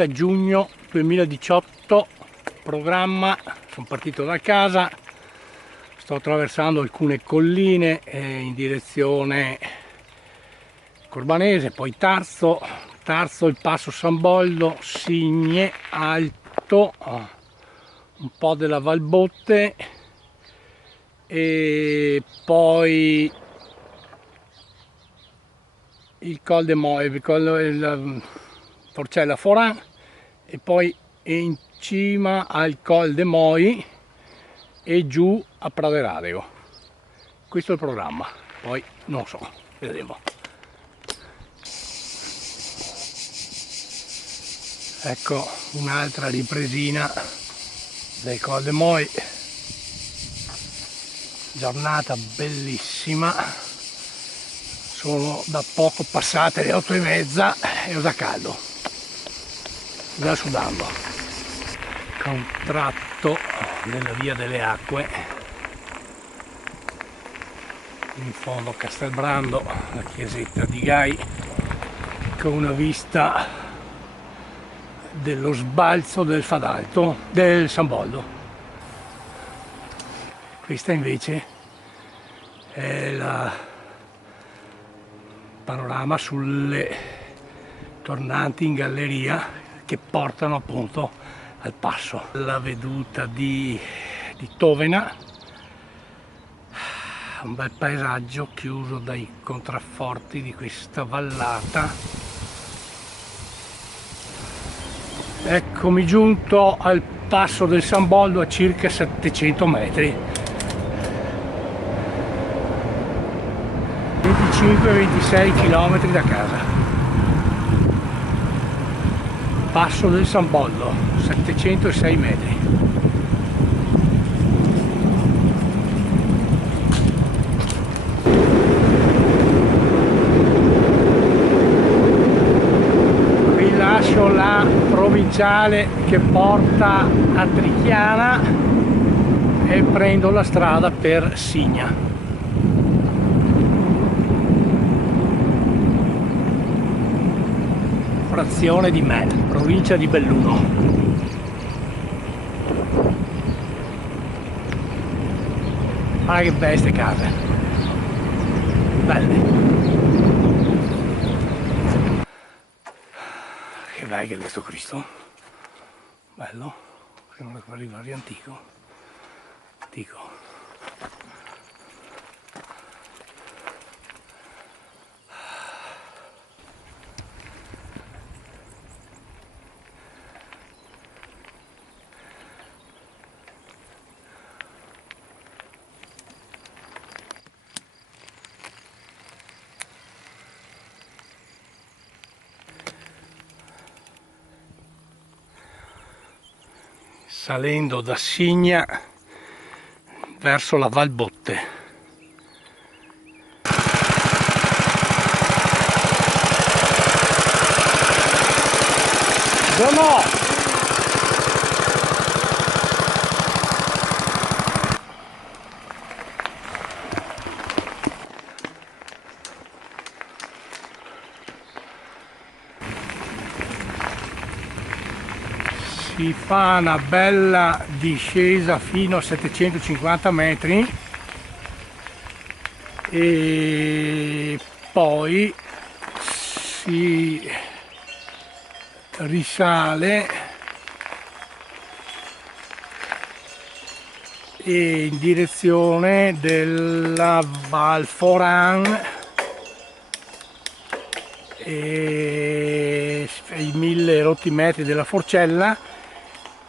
30 giugno 2018, programma, sono partito da casa, sto attraversando alcune colline in direzione Corbanese, poi Tarso, il passo San Boldo, Signe, Alto, un po' della Valbotte e poi il Col de Moi, la Forcella Foran, e poi in cima al Col de Moi e giù a Praderadeo. Questo è il programma, poi non so, vedremo. Ecco un'altra ripresina del Col de Moi, giornata bellissima, sono da poco passate le 8:30 e ho da caldo, già sudando. Con un tratto della via delle acque, in fondo a Castelbrando, la chiesetta di Gai, con una vista dello sbalzo del Fadalto, del San Boldo. Questa invece è la panorama sulle tornanti in galleria che portano appunto al passo. La veduta di Tovena, un bel paesaggio chiuso dai contrafforti di questa vallata. Eccomi giunto al passo del San Boldo a circa 700 metri. 25-26 km da casa. Passo del San Boldo, 706 metri. Rilascio la provinciale che porta a Trichiana e prendo la strada per Signa. Frazione di Mel, provincia di Belluno. Ma che belle ste case, belle, che bello che è questo Cristo, bello, sembra quello di antico. Salendo da Signa verso la Valbotte. Buongiorno! Si fa una bella discesa fino a 750 metri e poi si risale in direzione della Val Foran e i 1000 rotti metri della Forcella,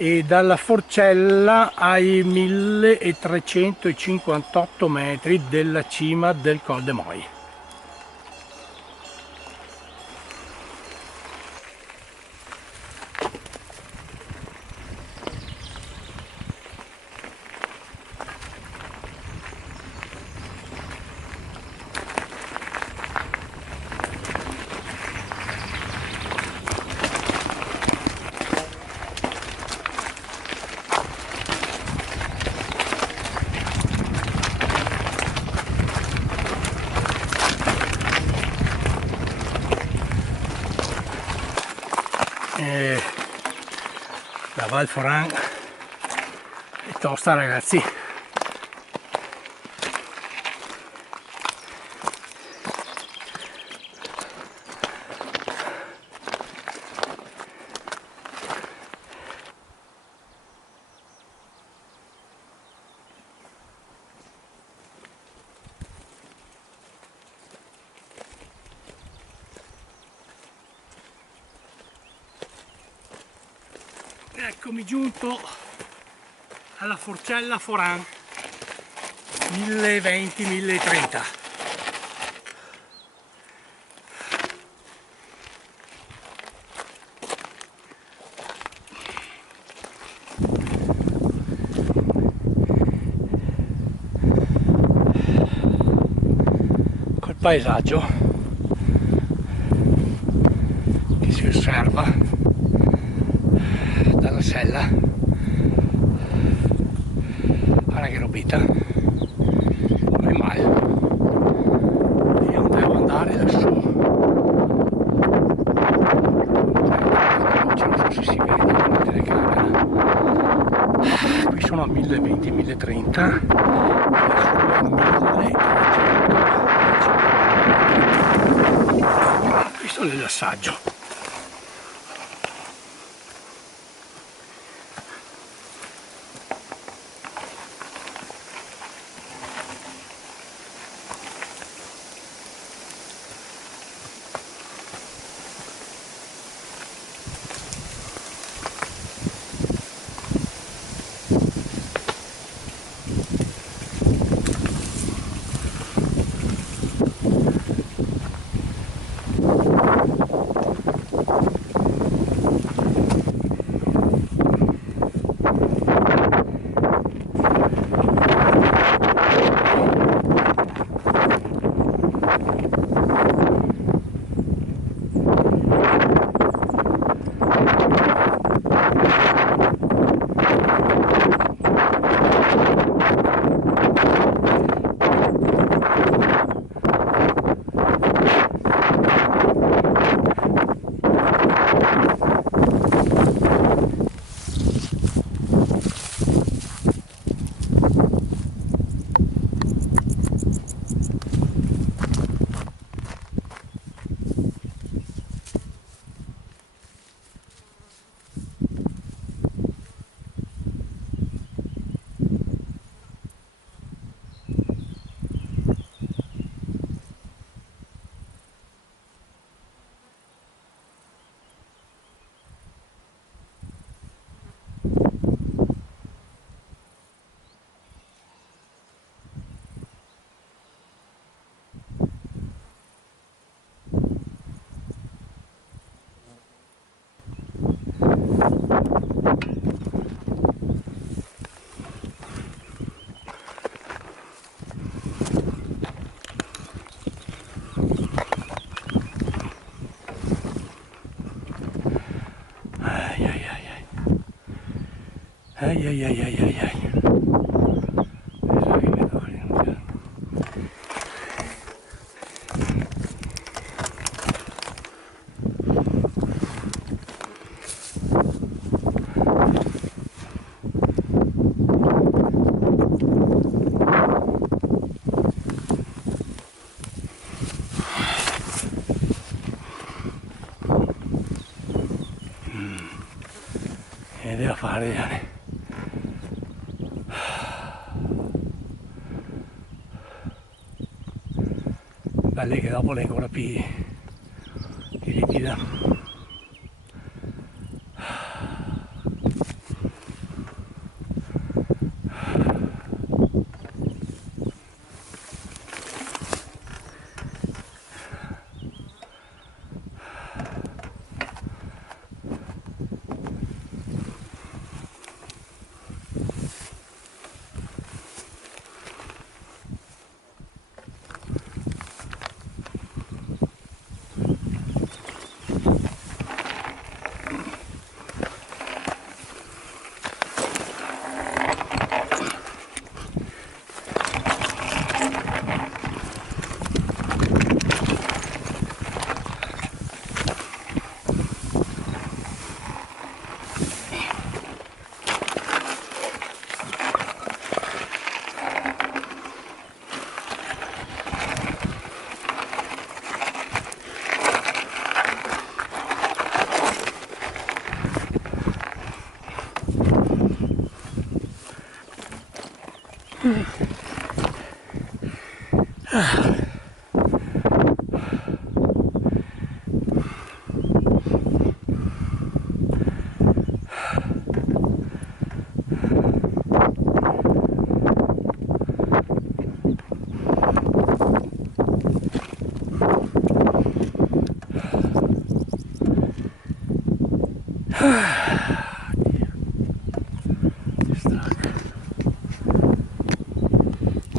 e dalla Forcella ai 1358 metri della cima del Col de Moi. La Val Foran è tosta, ragazzi. Eccomi giunto alla Forcella Foran 1020-1030. Col paesaggio che si osserva dalla sella, guarda che robita, non è male. Io devo andare lassù, non so se si vede con la telecamera. Qui sono a 1020-1030, questo è l'assaggio. Ai ai ai ai ai ai. E devo fare belle che dopo le ancora più ripida.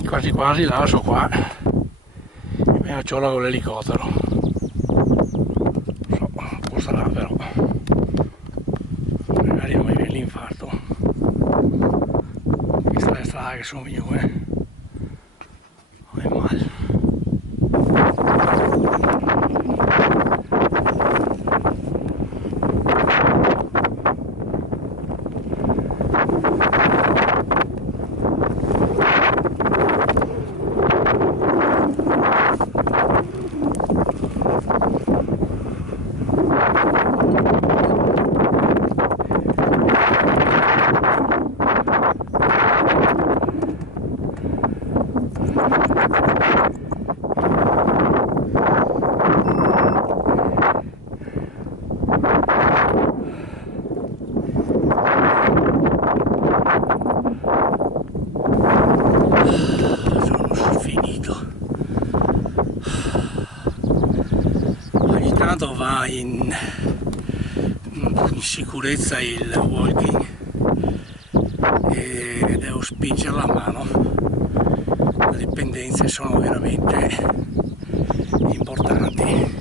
Quasi quasi la lascio qua e mi acciola con l'elicottero. So, non sarà però, magari non mi viene l'infarto. Questa è la strada che sono io, non è male. Va in sicurezza il walking e devo spingere la mano, le pendenze sono veramente importanti,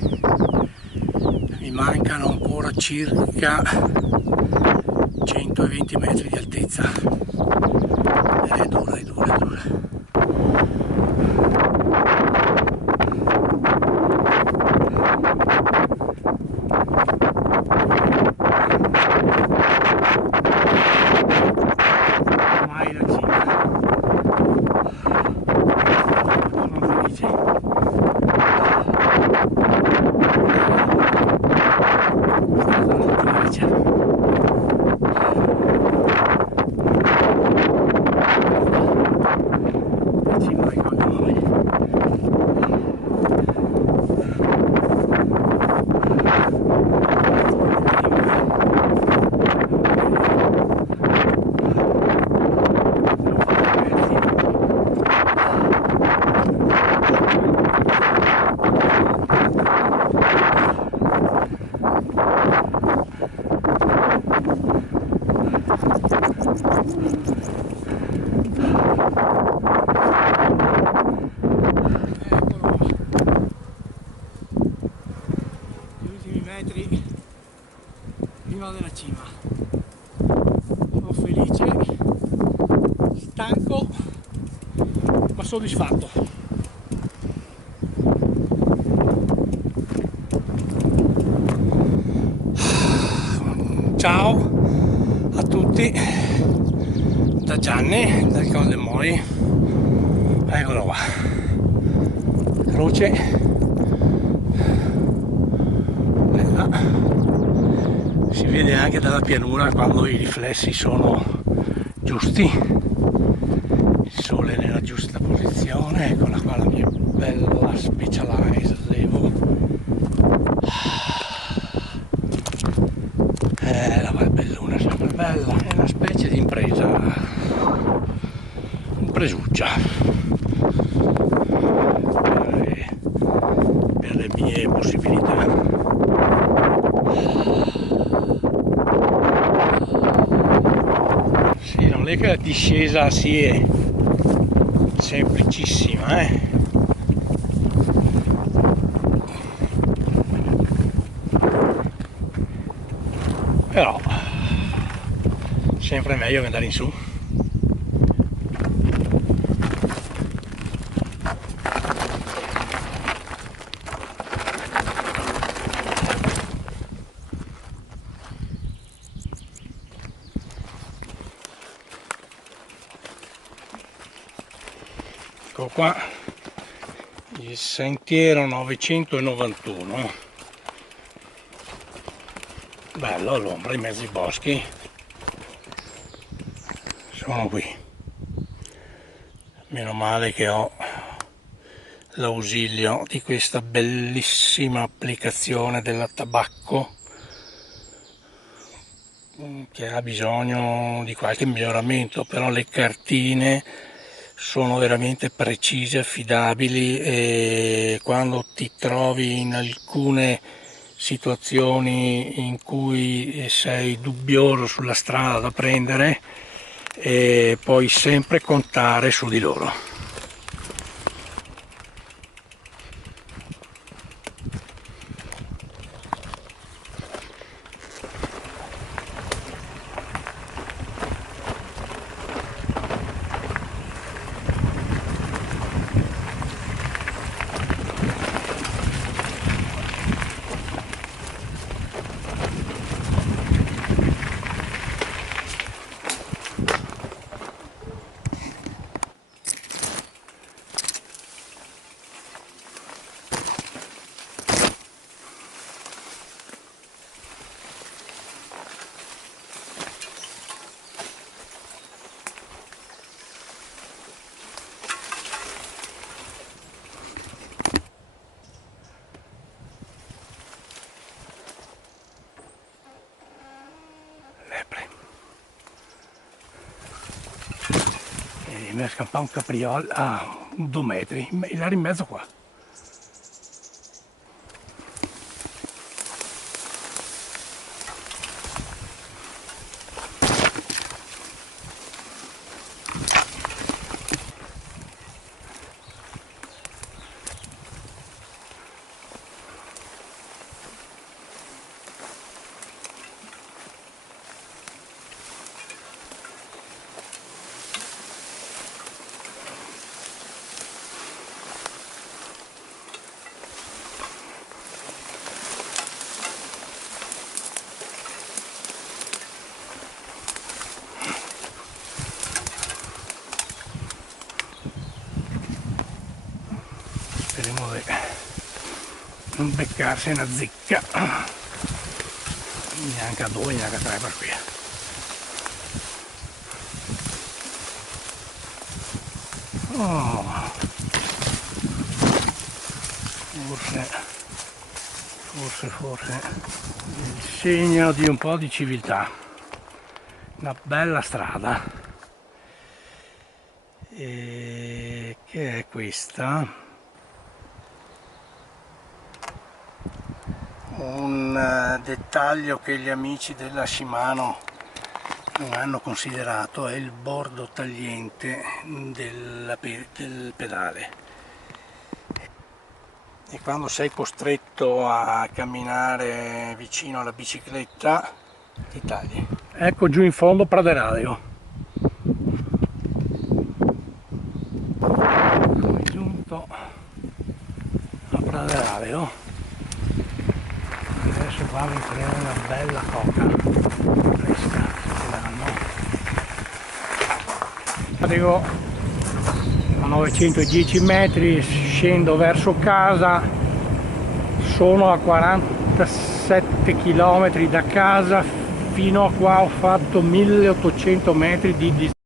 mi mancano ancora circa 120 metri di altezza, è dura, è dura, è dura. Prima della cima, sono felice, stanco ma soddisfatto. Ciao a tutti da Gianni dal Col de Moi, eccolo qua, croce bella. Si vede anche dalla pianura quando i riflessi sono giusti, il sole nella giusta posizione. Eccola qua la mia bella Specialized Levo, la Valbelluna è sempre bella, è una specie di impresa, presuccia per le mie possibilità. Non è che la discesa sia semplicissima, però sempre meglio che andare in su. Ecco qua il sentiero 991, bello all'ombra in mezzo ai boschi, sono qui, meno male che ho l'ausilio di questa bellissima applicazione della tabacco, che ha bisogno di qualche miglioramento, però le cartine sono veramente precise, affidabili, e quando ti trovi in alcune situazioni in cui sei dubbioso sulla strada da prendere, puoi sempre contare su di loro. Mi è scampato un capriolo a 2 metri, era in mezzo qua. Speriamo di non beccarsi una zecca, neanche a 2, neanche a 3 per qui. Oh, forse il segno di un po' di civiltà, una bella strada. E che è questa? Un dettaglio che gli amici della Shimano non hanno considerato è il bordo tagliente del pedale, e quando sei costretto a camminare vicino alla bicicletta ti tagli. Ecco giù in fondo Praderadeo. Sono giunto a Praderadeo. Adesso qua mi prendo una bella coca fresca, se danno. Arrivo a 910 metri, scendo verso casa, sono a 47 km da casa, fino a qua ho fatto 1800 metri di distanza.